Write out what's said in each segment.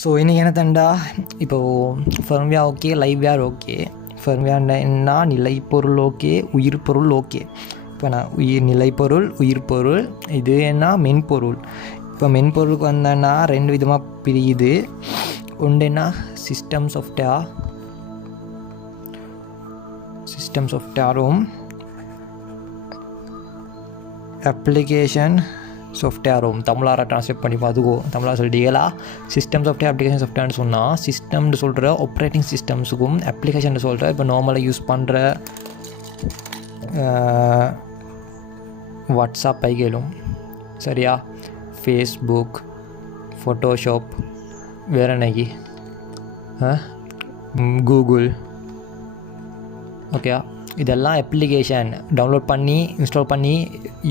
So இன்றைக்கி என்ன தண்டா, இப்போது ஃபர்ம்வேர் ஓகே, லைவ்வேர் ஓகே. ஃபர்ம்வேர்னா நிலைப்பொருள் ஓகே, உயிர் பொருள் ஓகே. இப்போ நான் நிலைப்பொருள், உயிர் பொருள், இது என்ன மென்பொருள். இப்போ மென்பொருளுக்கு வந்தேன்னா 2 விதமாக பிரியுது. ஒன்று என்ன, சிஸ்டம் சாஃப்ட்வேரும் அப்ளிகேஷன் சாஃப்ட்வேரும். தமிழாக ட்ரான்ஸ்லேட் பண்ணி பார்த்துக்கோ. தமிழாக சொல்லிட்டீங்களா? சிஸ்டம் சாஃப்ட்வேர், அப்ளிகேஷன் சாஃப்ட்வேர்னு சொன்னால், சிஸ்டம்னு சொல்கிற ஆப்ரேட்டிங் சிஸ்டம்ஸுக்கும், அப்ளிகேஷன் சொல்கிற இப்போ நார்மலாக யூஸ் பண்ணுற வாட்ஸ்அப் ஐகளும் சரியா, ஃபேஸ்புக், ஃபோட்டோஷாப், வேறு என்னைக்கு கூகுள், ஓகே, இதெல்லாம் அப்ளிகேஷன் டவுன்லோட் பண்ணி இன்ஸ்டால் பண்ணி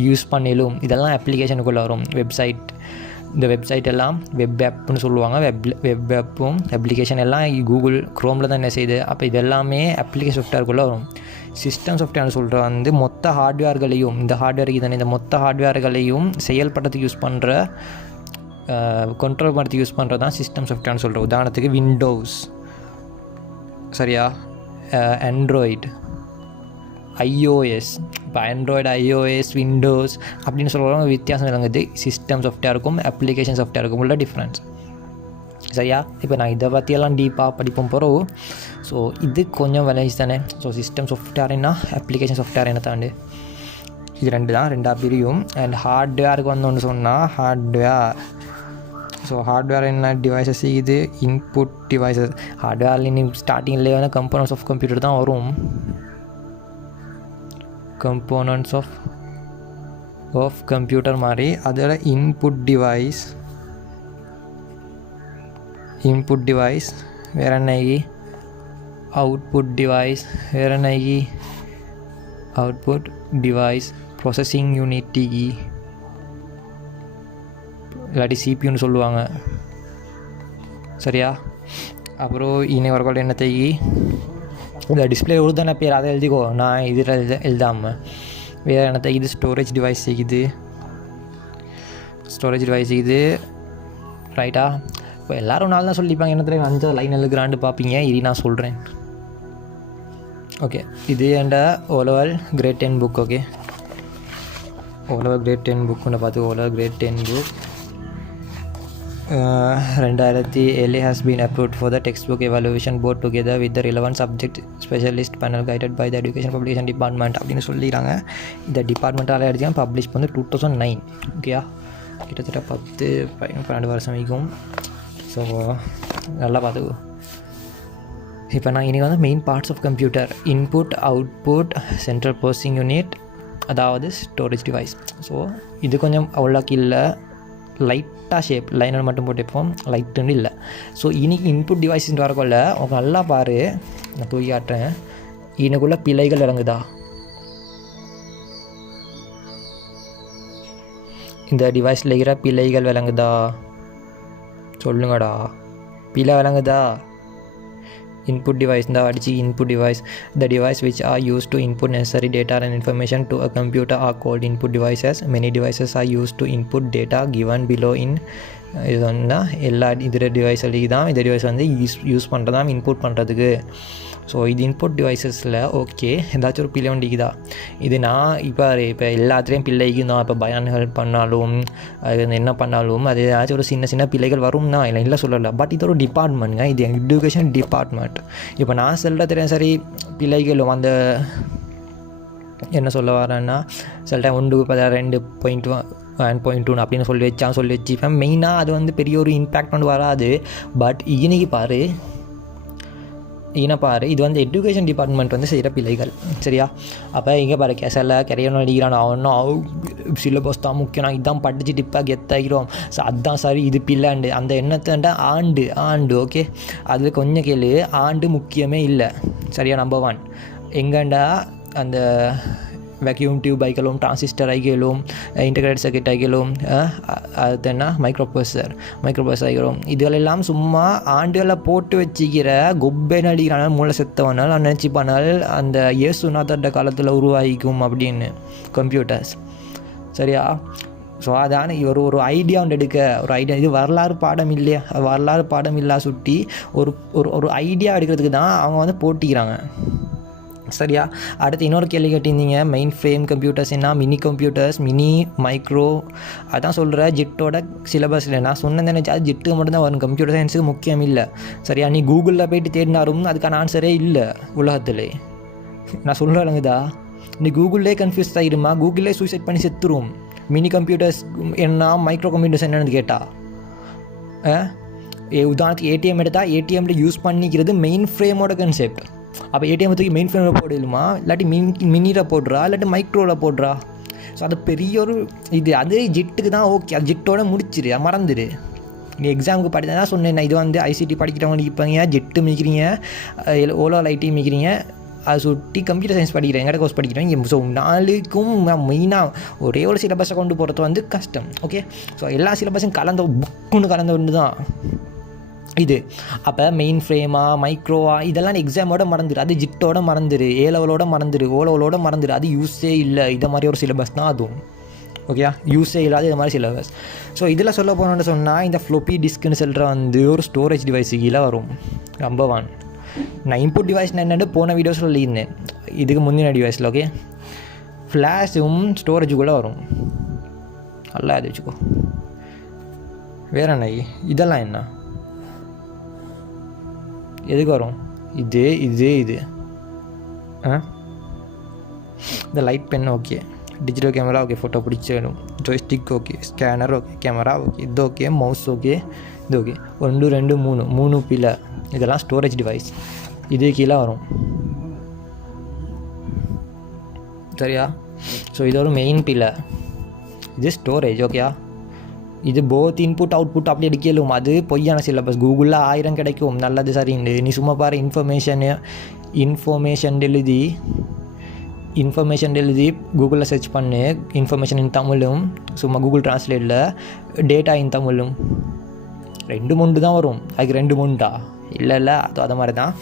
யூஸ் பண்ணிலும் இதெல்லாம் அப்ளிகேஷனுக்குள்ளே வரும். வெப்சைட், இந்த வெப்சைட் எல்லாம் வெப் ஆப்னு சொல்லுவாங்க. வெப் ஆப்பும் அப்ளிகேஷன் எல்லாம் கூகுள் க்ரோமில் தான் என்ன செய்யுது. அப்போ இதெல்லாமே அப்ளிகேஷன் சாஃப்ட்வேருக்குள்ளே வரும். சிஸ்டம் சாஃப்ட்வேர்னு சொல்கிற வந்து மொத்த ஹார்ட்வேர்களையும், இந்த ஹார்ட்வேருக்கு தானே, இந்த மொத்த ஹார்ட்வேர்களையும் செயல்படுறதுக்கு யூஸ் பண்ணுற, கண்ட்ரோல் பண்ணுறதுக்கு யூஸ் பண்ணுறது தான் சிஸ்டம் சாஃப்ட்வேர்னு சொல்கிறோம். உதாரணத்துக்கு விண்டோஸ், சரியா, ஆண்ட்ராய்டு, iOS. இப்போ ஆண்ட்ராய்டு, iOS, விண்டோஸ் அப்படின்னு சொல்கிறவங்க வித்தியாசம் விளங்குது. சிஸ்டம் சாஃப்ட்வேருக்கும் அப்ளிகேஷன் சாஃப்ட்வேருக்கும் உள்ள டிஃப்ரென்ஸ், சரியா. இப்போ நான் இதை பற்றியெல்லாம் டீப்பாக படிப்போம் போகிறோம். ஸோ இது கொஞ்சம் விளைஞ்சி தானே. ஸோ சிஸ்டம் சாஃப்ட்வேர்னா அப்ளிகேஷன் சாஃப்ட்வேர் என்ன தாண்டு, இது 2 தான், 2ஆக பிரியும். அண்ட் ஹார்ட்வேருக்கு வந்தோன்னு சொன்னால் ஹார்ட்வேர். ஸோ ஹார்ட்வேர் என்ன டிவைசஸ், இது இன்புட் டிவைசஸ். ஹார்ட்வேரில் நீ ஸ்டார்டிங்லேயே வந்து கம்போனன்ட்ஸ் ஆஃப் கம்ப்யூட்டர் தான் வரும். கம்போனன்ட்ஸ் ஆஃப் கம்ப்யூட்டர் மாதிரி அதோட இன்புட் டிவைஸ் வேறு என்னைக்கு, அவுட்புட் டிவைஸ் வேறு என்னைக்கு, அவுட்புட் டிவைஸ், ப்ராசஸிங் யூனிட்டி இல்லாட்டி சிபியூன்னு சொல்லுவாங்க, சரியா. அப்புறம் இன்னைக்கு வரக்கூட என்னத்தைக்கு இந்த டிஸ்பிளே தானே பேர், அதை எழுதிக்கோ. நான் இதில் எழுதாமல் வேறு என்னத்தை, இது ஸ்டோரேஜ் டிவைஸ் இது ரைட்டா. இப்போ எல்லோரும் நாள் தான் சொல்லிப்பாங்க, என்ன தெரியும் 5 லைன் எழுதுகிறாண்டு பார்ப்பீங்க. இது நான் சொல்கிறேன், ஓகே. இது என்ற ஓலவல் கிரேட் 10 புக், ஓகே. ஓலவல் கிரேட் 10 புக்குன்னு பார்த்து, ஓலவல் grade 10 book 2007 has been approved for the textbook evaluation board together with the relevant subject specialist panel guided by the education publication department அப்படின்னு சொல்லிடுறாங்க. இந்த டிபார்ட்மெண்ட்டால் எடுத்தீங்கன்னா பப்ளிஷ் வந்து 2009, ஓகேயா. கிட்டத்தட்ட 10-12 வருஷம் வரைக்கும். ஸோ நல்லா பார்த்துக்கோ. இப்போ நான் இன்றைக்கி வந்து main parts of computer, input, output, central processing unit, அதாவது ஸ்டோரேஜ் டிவைஸ். ஸோ இது கொஞ்சம் அவ்வளோக்கு இல்லை, லைட்டாக ஷேப் லைனர் மட்டும் போட்டுப்போம், லைட்டுன்னு இல்லை. ஸோ இன்றைக்கி இன்புட் டிவைஸ்ன்னு வரக்குள்ள உங்கள் நல்லா பாரு, நான் தூக்கி காட்டுறேன். இதுக்குள்ளே பிழைகள் இறங்குதா, இந்த டிவைஸில் இருக்கிற பிழைகள் விளங்குதா, சொல்லுங்கடா, பிழை விளங்குதா. input device இந்த அடிச்சு input device, the device which are used to input necessary data and information to a computer are called input devices. Many devices are used to input data given below in இது சொன்னால் எல்லா இதில் டிவைஸ்களுக்கு தான் இந்த device வந்து use பண்ணுறதா input பண்ணுறதுக்கு. So இது இன்புட் டிவைஸஸில் ஓகே ஏதாச்சும் ஒரு பிள்ளை வண்டிக்குதா. இது நான் இப்போ எல்லாத்துலேயும் பிள்ளைக்கு தான் இப்போ பயான்கள் பண்ணாலும் அது என்ன பண்ணாலும் அது ஏதாச்சும் ஒரு சின்ன பிள்ளைகள் வரும் தான், இல்லை சொல்லலை. பட் இது ஒரு டிபார்ட்மெண்ட்டுங்க, இது எஜுகேஷன் டிபார்ட்மெண்ட். இப்போ நான் சொல்கிற தெரியும் சரி, பிள்ளைகளும் அந்த என்ன சொல்ல வரேன்னா சில டைம் 1.2 அப்படின்னு சொல்லி வச்சுப்பேன். மெயினாக அது வந்து பெரிய ஒரு இம்பேக்ட் வந்து வராது. பட் இன்னைக்கு பாரு, இது வந்து எஜுகேஷன் டிபார்ட்மெண்ட் வந்து செய்கிற பிள்ளைகள், சரியா. அப்போ இங்கே பாரு, கேசலில் கரையணும் அடிக்கிறான், அவனும் சிலபஸ் தான் முக்கியம், நான் இதான் படிச்சுட்டு இப்போ கெத்தாகிறோம். ஸோ அதுதான் சரி, இது பிள்ளைண்டு அந்த எண்ணத்தை ஆண்டு ஓகே. அது கொஞ்சம் கேளு, ஆண்டு முக்கியமே இல்லை, சரியா. நம்பர் 1 எங்கண்டா அந்த வேக்யூம் டியூப் ஐகளும், டிரான்சிஸ்டர் ஐகளும், இன்டகிரேட்டட் சர்க்யூட் ஐகளும், அது என்ன மைக்ரோப்ரொசஸர் ஐகளும், இதுகளெல்லாம் சும்மா ஆண்டுகளில் போட்டு வச்சுக்கிற கொப்பை நடிக்கிறான மூளை செத்தவனால் நினச்சிப்பானால் அந்த இயேசுநாதர்ட காலத்தில் உருவாகிக்கும் அப்படின்னு கம்ப்யூட்டர்ஸ், சரியா. ஸோ அதான ஒரு ஐடியா ஒன்று எடுக்க ஒரு ஐடியா, இது வரலாறு பாடம் இல்லையா, வரலாறு பாடம் இல்லா சுட்டி ஒரு ஒரு ஐடியா எடுக்கிறதுக்கு தான் அவங்க வந்து போட்டிக்கிறாங்க. சரியா? அடுத்து இன்னொரு கேள்வி கேட்டிருந்தீங்க, மெயின் ஃப்ரேம் கம்ப்யூட்டர்ஸ் என்ன, மினி கம்ப்யூட்டர்ஸ், மினி மைக்ரோ. அதான் சொல்கிறேன், ஜிட்டோட சிலபஸ் இல்லை. நான் சொன்னேன் நினச்சா அது ஜிட்டு மட்டும்தான் வரும், கம்ப்யூட்டர் சயின்ஸுக்கு முக்கியம் இல்லை. சரியா? நீ கூகுளில் போய்ட்டு தேடினாரும் அதுக்கான ஆன்சரே இல்லை உலகத்தில். நான் சொல்கிறேன்னுங்கதா, நீ கூகுள்லே கன்ஃபியூஸ் ஆகிடுமா, கூகுளே சூசைட் பண்ணி செத்துரும். மினி கம்ப்யூட்டர்ஸ் என்ன, மைக்ரோ கம்ப்யூட்டர்ஸ் என்னன்னு கேட்டால், உதாரணத்துக்கு ஏடிஎம் எடுத்தால் ஏடிஎம்மில் யூஸ் பண்ணிக்கிறது மெயின் ஃப்ரேமோட கன்செப்ட். அப்போ ஏடிஎம் தூக்கி மெயின் ஃப்ரேமில் போடலுமா, இல்லாட்டி மினியில் போடுறா, இல்லாட்டி மைக்ரோவில் போடுறா. ஸோ அது பெரிய ஒரு இது, அது ஜிட்டுக்கு தான் ஓகே, அது ஜிட்டோட முடிச்சிரு, மறந்துடு. நீ எக்ஸாமுக்கு படித்தா சொன்னேன், இது வந்து ஐசிடி படிக்கிறவங்க இருப்பாங்க, ஜெட்டு மிக்கிறீங்க, ஓலோ ஐடி மிக்கிறீங்க, அதை சுட்டி கம்ப்யூட்டர் சயின்ஸ் படிக்கிறேன், எங்கள்கிட்ட கோர்ஸ் படிக்கிறேன். ஸோ நாளுக்கும் மெயினாக ஒரே ஒரு சிலபஸை கொண்டு போகிறது வந்து கஷ்டம். ஓகே, ஸோ எல்லா சிலபஸும் புக்குன்னு கலந்த ஒன்று தான் இது. அப்போ மெயின் ஃப்ரேமா மைக்ரோவா இதெல்லாம் எக்ஸாமோட மறந்துடு, அது ஜிட்டோட மறந்துடு, ஏ லெவலோட மறந்துடு, ஓ லெவலோட மறந்துடு. அது யூஸே இல்லை, இதை மாதிரி ஒரு சிலபஸ் தான் அதுவும். ஓகே, யூஸே இல்லாத இது மாதிரி சிலபஸ். ஸோ இதில் சொல்ல போனோன்னு சொன்னால், இந்த ஃப்ளோப்பி டிஸ்க்குன்னு சொல்கிற வந்து ஒரு ஸ்டோரேஜ் டிவைஸு கீழே வரும். நம்பர் 1. நான் இன்புட் டிவைஸ் என்னென்னு போன வீடியோஸில் சொல்லியிருந்தேன், இதுக்கு முந்தின டிவைஸில். ஓகே, ஃப்ளாஷும் ஸ்டோரேஜுக்குள்ளே வரும், நல்லா அது வச்சுக்கோ. வேறு என்ன இதெல்லாம் என்ன எதுக்கு வரும், இது இந்த light pen okay, digital camera okay, photo பிடிச்சிடும், joystick okay, scanner okay, camera okay, இது ஓகே, மவுஸ் ஓகே, இது ஓகே. 1 2 3 பிள்ளை, இதெல்லாம் ஸ்டோரேஜ் டிவைஸ், இது கீழே வரும். சரியா? ஸோ இது ஒரு மெயின் பிள்ளை, இது ஸ்டோரேஜ். ஓகேயா? இது போத் இன்புட் அவுட்புட் அப்படி எடுக்கலும், அது பொய்யான சிலபஸ். கூகுளில் 1000 கிடைக்கும், நல்லது சரிண்டு. நீ சும்மா பாரு, இன்ஃபர்மேஷன் எழுதி கூகுளில் சர்ச் பண்ணு, இன்ஃபர்மேஷன் இன் தமிழும், சும்மா கூகுள் ட்ரான்ஸ்லேட்டில் டேட்டா இன் தமிழும் 2 மொண்டு தான் வரும். அதுக்கு 2 மொண்டா இல்லை அது மாதிரி தான்.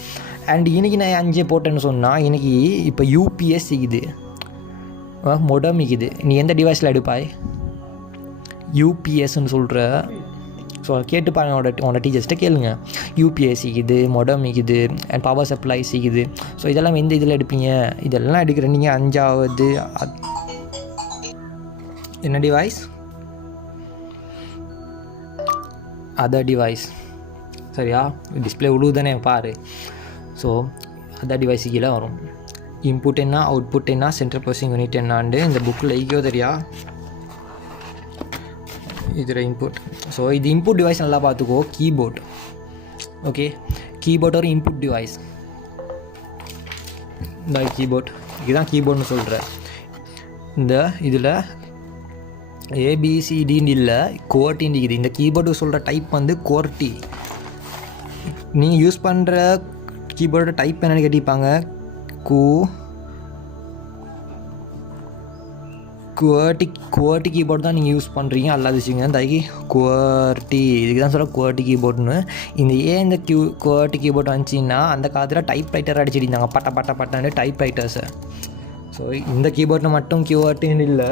அண்ட் இன்றைக்கி நான் 5 போட்டேன்னு சொன்னால், இன்றைக்கி இப்போ யூபிஎஸ் இருக்குது, மொடம் இருக்குது. நீ எந்த டிவைஸில் எடுப்பாய்? யூபிஎஸ்ன்னு சொல்கிற. ஸோ கேட்டு பாருங்க, உன்னோட டீச்சர்ஸ்கிட்ட கேளுங்க. யூபிஎஸ் இருக்குது, மொடம் இருக்குது, அண்ட் பவர் சப்ளைஸ் இருக்குது. ஸோ இதெல்லாம் எந்த இதில் எடுப்பீங்க? இதெல்லாம் எடுக்கிறேன். நீங்கள் 5வது என்ன டிவைஸ்? Other device. சரியா? டிஸ்பிளே உழுவுதானே பாரு. ஸோ அதர் டிவைஸ் கீழே வரும். இன்புட் என்ன, அவுட்புட் என்ன, சென்ட்ரல் ப்ராசஸிங் யூனிட் என்னான்னு இந்த புக்கில் ஐயோ தெரியா, இதில் இன்புட். ஸோ இது இன்புட் டிவைஸ் நல்லா பார்த்துக்கோ. கீபோர்ட். ஓகே, கீபோர்ட் ஒரு இன்புட் டிவைஸ். இந்த கீபோர்ட், இதுதான் கீபோர்ட்னு சொல்கிறேன். இந்த இதில் ஏபிசிடின்னு இல்லை, கோர்ட்டின்னு இருக்குது. இந்த கீபோர்டு சொல்கிற டைப் வந்து கோர்ட்டி. நீங்கள் யூஸ் பண்ணுற கீபோர்டு டைப் என்னென்னு கேட்டிருப்பாங்க. குவர்ட்டி கீபோர்டு தான் நீங்கள் யூஸ் பண்ணுறீங்க, அல்லாத வச்சுக்கோங்க. இந்த குவர்ட்டி, இதுக்கு தான் சொல்ல குவர்ட்டி கீபோர்டுன்னு. இந்த குவர்ட்டி கீபோர்டு வந்துச்சின்னா, அந்த காலத்தில் டைப் ரைட்டர் அடிச்சிருந்தாங்க, பட்டன்னு டைப் ரைட்டர்ஸை. ஸோ இந்த கீபோர்டில் மட்டும் குவர்ட்டின்னு இல்லை,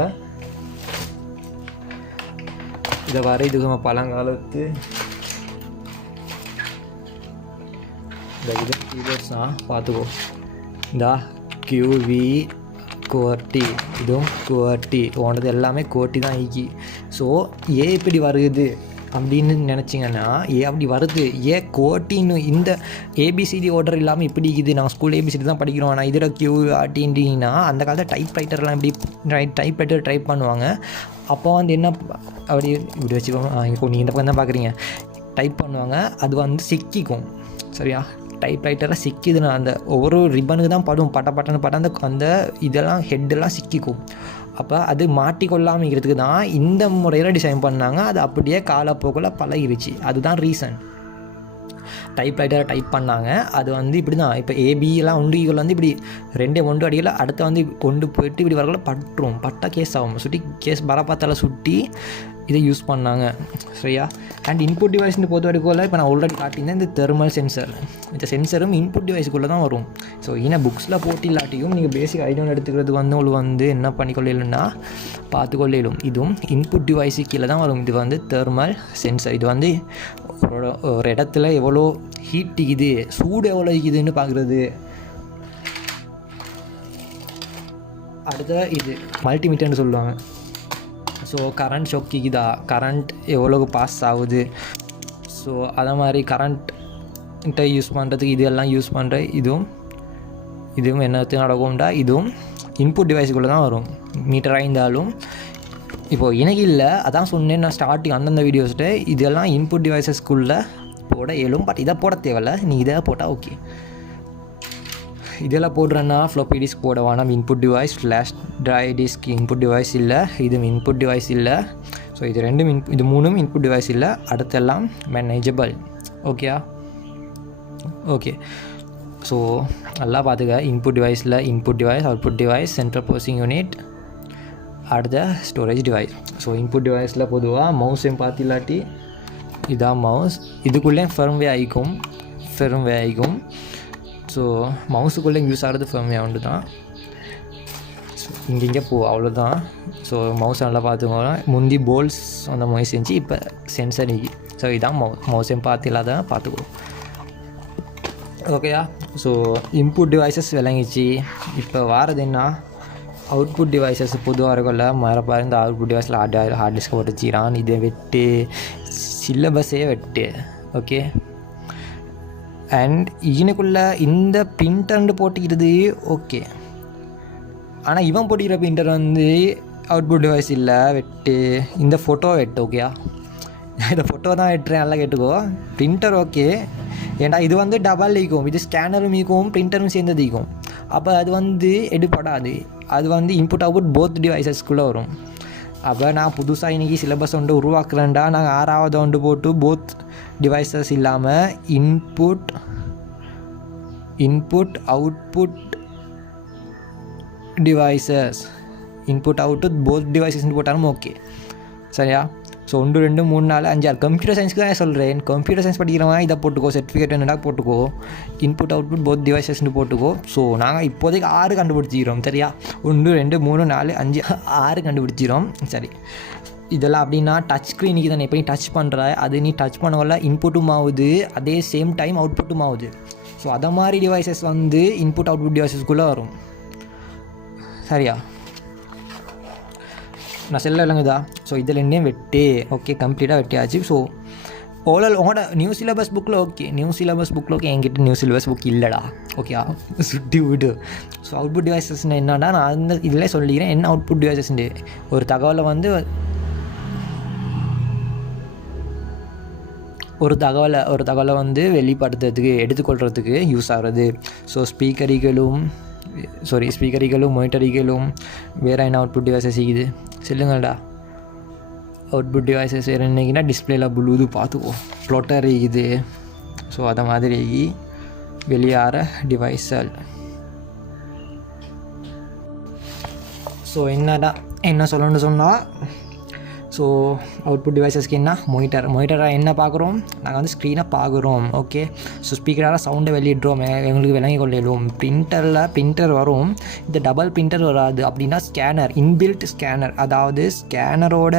இதை வர இதுக்கு நம்ம பழங்காலத்து இந்த இது கீபோர்ட்ஸ் தான் பார்த்துக்கோ. இந்த கியூவி குவர்ட்டி, இதுவும் குவர்ட்டி, ஓனது எல்லாமே குவர்ட்டி தான் ஈக்கி. ஸோ இப்படி வருது அப்படின்னு நினச்சிங்கன்னா, அப்படி வருது, குவர்ட்டின்னு இந்த ஏபிசிடி ஆர்டர் இல்லாமல் இப்படி இருக்குது. நாங்கள் ஸ்கூல் ஏபிசிடி தான் படிக்கிறோம், ஆனால் இதில் கியூஆர்டின்னா அந்த காலத்தில் டைப் ரைட்டர்லாம் இப்படி டைப் ரைட்டர் டைப் பண்ணுவாங்க. அப்போ வந்து என்ன அப்படி இப்படி வச்சுக்கோங்க. இப்போ நீங்கள் இந்த பக்கம் தான் பார்க்குறீங்க, டைப் பண்ணுவாங்க, அது வந்து சிக்கிக்கும். சரியா? டைப் ரைட்டரில் சிக்கிதுன்னா அந்த ஒவ்வொரு ரிப்பனுக்கு தான் படும், பட்டன்னு அந்த இதெல்லாம் ஹெட்டெல்லாம் சிக்கிக்கும். அப்போ அது மாட்டிக்கொள்ளாமல் இருக்கிறதுக்கு தான் இந்த முறையில் டிசைன் பண்ணாங்க. அது அப்படியே காலப்போக்கில் பழகிருச்சு. அதுதான் ரீசன். டைப்ரைட்டரை டைப் பண்ணாங்க. அது வந்து இப்படி தான், இப்போ ஏபிலாம் ஒன்று ஈக்குவல் வந்து இப்படி 2 ஒன்று அடியில் அடுத்த வந்து கொண்டு போயிட்டு இப்படி வரக்குள்ள பட்டா கேஸ் ஆகும். சுட்டி கேஸ் பரப்பாத்தால் சுட்டி இதை யூஸ் பண்ணாங்க. சரியா? அண்ட் இன்புட் டிவைஸ்னு பொறுத்த வரைக்கும் இப்போ நான் ஆல்ரெடி காட்டியிருந்தேன் இந்த தெர்மல் சென்சர். இந்த சென்சரும் இன்புட் டிவைஸுக்குள்ளே தான் வரும். ஸோ ஏன்னா புக்ஸில் போட்டு இல்லாட்டியும் நீங்கள் பேசிக் ஐடியா எடுத்துக்கிறது வந்து உங்களுக்கு வந்து என்ன பண்ணிக்கொள்ளலுன்னா பார்த்துக்கொள்ளும். இதுவும் இன்புட் டிவைஸு கீழே தான் வரும். இது வந்து தெர்மல் சென்சர். இது வந்து ஒரு இடத்துல எவ்வளோ ஹீட் இருக்குது, சூடு எவ்வளோ இருக்குதுன்னு பார்க்குறது. அடுத்த இது மல்டிமீட்டர்னு சொல்லுவாங்க. ஸோ கரண்ட் ஷொக்கிக்குதா, கரண்ட் எவ்வளோ பாஸ் ஆகுது, ஸோ அதை மாதிரி கரண்ட்டை யூஸ் பண்ணுறதுக்கு இதெல்லாம் யூஸ் பண்ணுற இதுவும் என்னத்துக்கு நடக்கும்டா, இதுவும் இன்புட் டிவைஸுக்குள்ளே தான் வரும். மீட்டராக இருந்தாலும் இப்போது எனக்கு இல்லை, அதான் சொன்னேன் நான் ஸ்டார்டிங் அந்தந்த வீடியோஸ்ட்டு இதெல்லாம் இன்புட் டிவைஸஸ்க்குள்ளே போட இயலும். பட் இதை போட தேவையில்ல, நீ இதை போட்டால் ஓகே. இதெல்லாம் போடுறேன்னா ஃப்ளாப்பி டிஸ்க் போட வேணாம். Input device flash drive disk input device இல்லை, இதுவும் இன்புட் டிவைஸ் இல்லை. ஸோ இது ரெண்டும் இது 3ம் இன்புட் டிவைஸ் இல்லை. அடுத்தெல்லாம் மேனேஜபிள். ஓகேயா? ஓகே. ஸோ நல்லா பார்த்துக்க. இன்புட் டிவைஸில் input device, output device, central processing unit, அடுத்த ஸ்டோரேஜ் டிவைஸ். ஸோ இன்புட் டிவைஸில் பொதுவாக மவுஸையும் பார்த்து இல்லாட்டி இதான் மவுஸ். இதுக்குள்ளே ஃபர்ம்வே ஆகிக்கும். ஸோ மவுஸுக்குள்ளே யூஸ் ஆகிறது ஃபர்ம்வே ஒன்று தான். ஸோ இங்கே அவ்வளோதான். ஸோ மவுஸ் நல்லா பார்த்துக்கோங்க. முந்தி போல்ஸ் அந்த மாதிரி செஞ்சு இப்போ சென்சர் நீக்கி. ஸோ இதான் மவுஸையும் பார்த்து இல்லாத பார்த்துக்கோ. ஓகேயா? ஸோ இன்புட் டிவைஸஸ் விளங்கிச்சு. இப்போ வாரது என்ன, அவுட்புட் டிவைஸஸ் பொதுவாக இருக்கும்ல. மறப்பாரு இந்த அவுட்புட் டிவைஸில் ஹார்ட் டிஸ்கை உடச்சிக்கிறான். இதை வெட்டு, சிலபஸே வெட்டு. ஓகே. அண்ட் இதுக்குள்ளே இந்த பிரிண்டர்னு போட்டுக்கிறது ஓகே. ஆனால் இவன் போட்டுக்கிற பிரிண்டர் வந்து அவுட்புட் டிவைஸ் இல்லை, வெட்டு. இந்த ஃபோட்டோ வெட்டு. ஓகேயா? இந்த ஃபோட்டோ தான் வெட்டுறேன், நல்லா கேட்டுக்கோ. Printer okay. ஏன்டா இது வந்து டபுள் ஈக்கும், இது ஸ்கேனரும் ஈக்கும் பிரிண்டரும் சேர்ந்தது ஈக்கும். அப்போ அது வந்து எடுப்படாது. அது வந்து இன்புட் அவுட்புட் போத் டிவைஸஸ்க்குள்ளே வரும். அப்போ நான் புதுசாக இன்றைக்கி சிலபஸ் ஒன்று உருவாக்குறேன்டா, நாங்கள் 6வது ஒன்று போட்டு போத் டிவைஸஸ் இல்லாமல் input output devices, input output both டிவைஸஸ்ன்னு போட்டாலும் ஓகே. சரியா? ஸோ 1 2 3 4 5 6 கம்ப்யூட்டர் சயின்ஸ்க்கு தான் சொல்கிறேன். கம்ப்யூட்டர் சயின்ஸ் படிக்கிறவங்க இதை போட்டுக்கோ, சர்டிஃபிகேட் என்னடா போட்டுக்கோ, இன்புட் அவுட்புட் போத் டிவைஸஸ்ன்னு போட்டுக்கோ. ஸோ நாங்கள் இப்போதைக்கு 6 கண்டுபிடிச்சிக்கிறோம். சரியா? 1 2 3 4 5 6 கண்டுபிடிச்சிக்கிறோம். சரி, இதெல்லாம் அப்படின்னா டச் ஸ்க்ரீனுக்கு தானே. இப்போ நீ டச் பண்ணுற, அது நீ டச் பண்ணவல்ல இன்புட்டும் ஆகுது, அதே சேம் டைம் அவுட்புட்டும் ஆகுது. ஸோ அதை மாதிரி டிவைஸஸ் வந்து இன்புட் அவுட்புட் டிவைஸஸ்க்குள்ளே வரும். சரியா? நான் செல்ல இல்லைங்கதா. ஸோ இதில் இன்னும் வெட்டு. ஓகே, கம்ப்ளீட்டாக வெட்டியாச்சு. ஸோ ஓவரால் உங்களோட நியூ சிலபஸ் புக்கில் ஓகே, என்கிட்ட நியூ சிலபஸ் புக் இல்லைடா. ஓகே, சுட்டி விடு. ஸோ அவுட்புட் டிவைஸஸ்ன்னு என்னடா நான் அந்த இதில் சொல்லிக்கிறேன். என்ன அவுட்புட் டிவைஸஸ்ன்னு ஒரு தகவலை வந்து ஒரு தகவலை வந்து வெளிப்படுத்துறதுக்கு எடுத்துக்கொள்கிறதுக்கு யூஸ் ஆகிறது. ஸோ ஸ்பீக்கரிகளும் மானிட்டரிகளும் வேறு என்ன அவுட்புட் டிவைஸஸ் இருக்குது சொல்லுங்கள்டா. அவுட்புட் டிவைஸஸ் வேறு என்னைக்குன்னா டிஸ்பிளேல ப்ளூது பார்த்துக்கோ, ப்ளோட்டர் இருக்குது. ஸோ அதை மாதிரி வெளியாகிற டிவைஸல். ஸோ என்ன சொல்லணும்னு சொன்னால், ஸோ அவுட்புட் டிவைஸஸ்க்கு என்ன மானிட்டராக என்ன பார்க்குறோம், நாங்கள் வந்து ஸ்க்ரீனை பார்க்குறோம். ஓகே. ஸோ ஸ்பீக்கராக சவுண்டை வெளியிடுறோம், எங்களுக்கு விளங்கி கொள்ளிடும். பிரிண்டர் வரும். இந்த டபுள் பிரிண்டர் வராது. அப்படின்னா ஸ்கேனர், இன்பில்ட் ஸ்கேனர், அதாவது ஸ்கேனரோட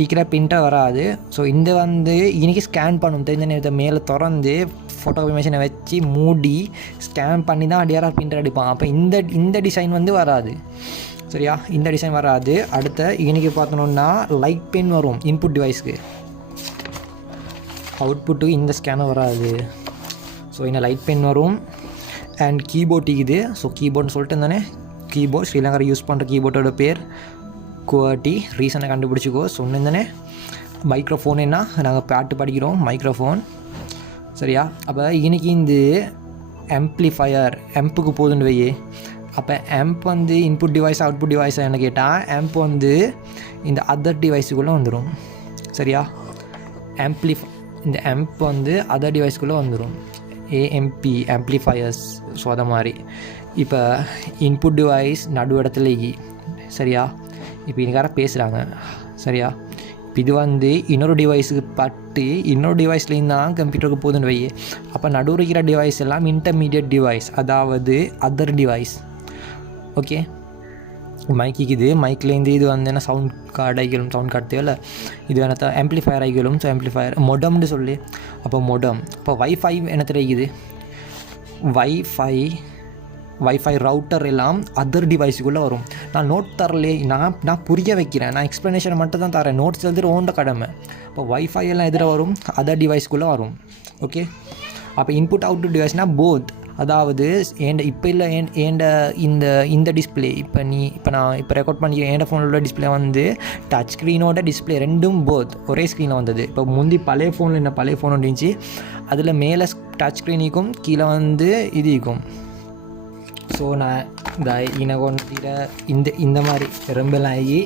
இருக்கிற பிரிண்டர் வராது. ஸோ இந்த வந்து இன்றைக்கி ஸ்கேன் பண்ணும். தெரிஞ்ச நேரத்தை மேலே திறந்து ஃபோட்டோ இமேஜனை வச்சு மூடி ஸ்கேன் பண்ணி தான் டிஆர்ஆர் பிரிண்டர் எடுப்பாங்க. அப்போ இந்த டிசைன் வந்து வராது. சரியா? இந்த டிசைன் வராது. அடுத்த இன்றைக்கி பார்த்தோன்னா லைட் பென் வரும் இன்புட் டிவைஸ்க்கு, அவுட்புட்டுக்கு இந்த ஸ்கேனர் வராது. ஸோ இந்த லைட் பென் வரும். அண்ட் கீபோர்ட் இருக்குது. ஸோ கீபோர்ட்னு சொல்லிட்டு இருந்தானே, கீபோர்ட் ஸ்ரீலங்கா யூஸ் பண்ணுற கீபோர்டோட பேர் குவாட்டி. ரீசனை கண்டுபிடிச்சிக்கோ. சொன்னேன் மைக்ரோஃபோன் என்ன, நாங்கள் பாட்டு படிக்கிறோம் மைக்ரோஃபோன். சரியா? அப்போ இன்றைக்கி இந்த ஆம்ப்ளிஃபயர் ஆம்புக்கு போகுதுன்னு வையே. அப்போ ஆம்ப் வந்து இன்புட் டிவைஸ் அவுட்புட் டிவைஸ் என்ன கேட்டால், ஆம்ப் வந்து இந்த அதர் டிவைஸுக்குள்ளே வந்துடும். சரியா? இந்த ஆம்ப் வந்து அதர் டிவைஸ்க்குள்ளே வந்துடும். AMP amplifiers. ஸோ அதை மாதிரி இப்போ இன்புட் டிவைஸ் நடு இடத்துல சரியா. இப்போ இன்னைக்கார பேசுகிறாங்க சரியா. இப்போ இது வந்து இன்னொரு டிவைஸுக்கு பட்டு இன்னொரு டிவைஸ்லேருந்து தான் கம்ப்யூட்டருக்கு போகுதுன்னு வை. அப்போ நடுவில் இருக்கிற டிவைஸ் எல்லாம் இன்டர்மீடியட் டிவைஸ், அதாவது அதர் டிவைஸ். ஓகே, மைக்குக்குது மைக்லேருந்து இது வந்து என்ன சவுண்ட் கார்டு ஆகிக்கலும், சவுண்ட் கார்டு தேவையில்ல. இது வேணா ஆம்ப்ளிஃபயர் ஆகிக்கலும். ஸோ ஆம்ப்ளிஃபயர் மொடம்னு சொல்லி. அப்போ மொடம். இப்போ வைஃபை என்ன தெரியுது, வைஃபை ரவுட்டர் எல்லாம் அதர் டிவைஸுக்குள்ளே வரும். நான் நோட் தரலே, நான் புரிய வைக்கிறேன், நான் எக்ஸ்ப்ளனேஷனை மட்டும் தான் தரேன், நோட்ஸ் எழுதுகிற ஓண்ட கடமை. இப்போ வைஃபை எல்லாம் எதிர வரும், அதர் டிவைஸ்க்குள்ளே வரும். ஓகே, அப்போ இன்புட் அவுட்புட் டிவைஸ்னால் போத். அதாவது இப்போ இல்லை இந்த டிஸ்பிளே இப்போ நான் ரெக்கார்ட் பண்ணிக்கிறேன். என் ஃபோனில் உள்ள டிஸ்பிளே வந்து டச் ஸ்க்ரீனோட டிஸ்பிளே ரெண்டும் போத் ஒரே ஸ்க்ரீனில் வந்தது. இப்போ முந்தி பழைய ஃபோனில் என்ன பழைய ஃபோன் இருந்துச்சு, அதில் மேலே டச் ஸ்க்ரீனிக்கும் கீழே வந்து இது இருக்கும். ஸோ நான் இந்த கொண்டு இந்த மாதிரி ரொம்பலாம் ஆகி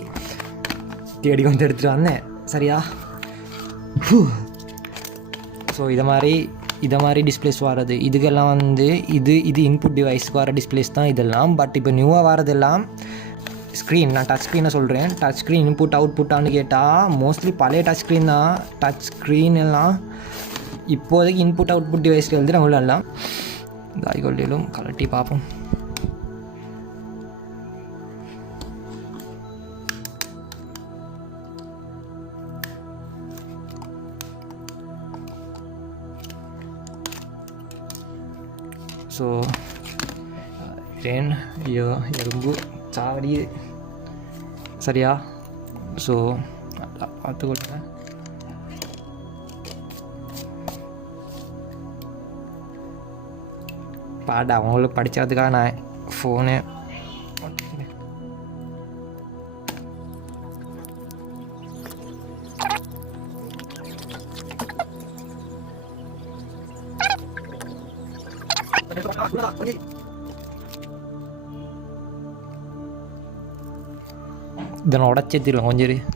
தேடி கொண்டு எடுத்துகிட்டு வந்தேன் சரியா. ஸோ இதை மாதிரி டிஸ்பிளேஸ் வர்றது இதுக்கெல்லாம் வந்து இது இன்புட் டிவைஸ்க்கு வர டிஸ்பிளேஸ் தான் இதெல்லாம். பட் இப்போ நியூவாக வரதெல்லாம் ஸ்க்ரீன். நான் டச் ஸ்க்ரீனை சொல்கிறேன். டச் ஸ்க்ரீன் இன்புட் அவுட்புட்டான்னு கேட்டால் மோஸ்ட்லி பழைய டச் ஸ்க்ரீன் தான். டச் ஸ்க்ரீன் எல்லாம் இப்போதைக்கு இன்புட் அவுட்புட் டிவைஸ்க்கு எழுதி நம்மளும் எல்லாம் தாய்கொள்ளிலும் கலட்டி பார்ப்போம். ஸோ எறும்பு சாவடி சரியா. ஸோ பார்த்துக்கொள்ளுங்க. பாட அவங்களுக்கு படித்ததுக்காக நான் ஃபோனு இதனை உடச்சேத்திடுவேன் கொஞ்சம்.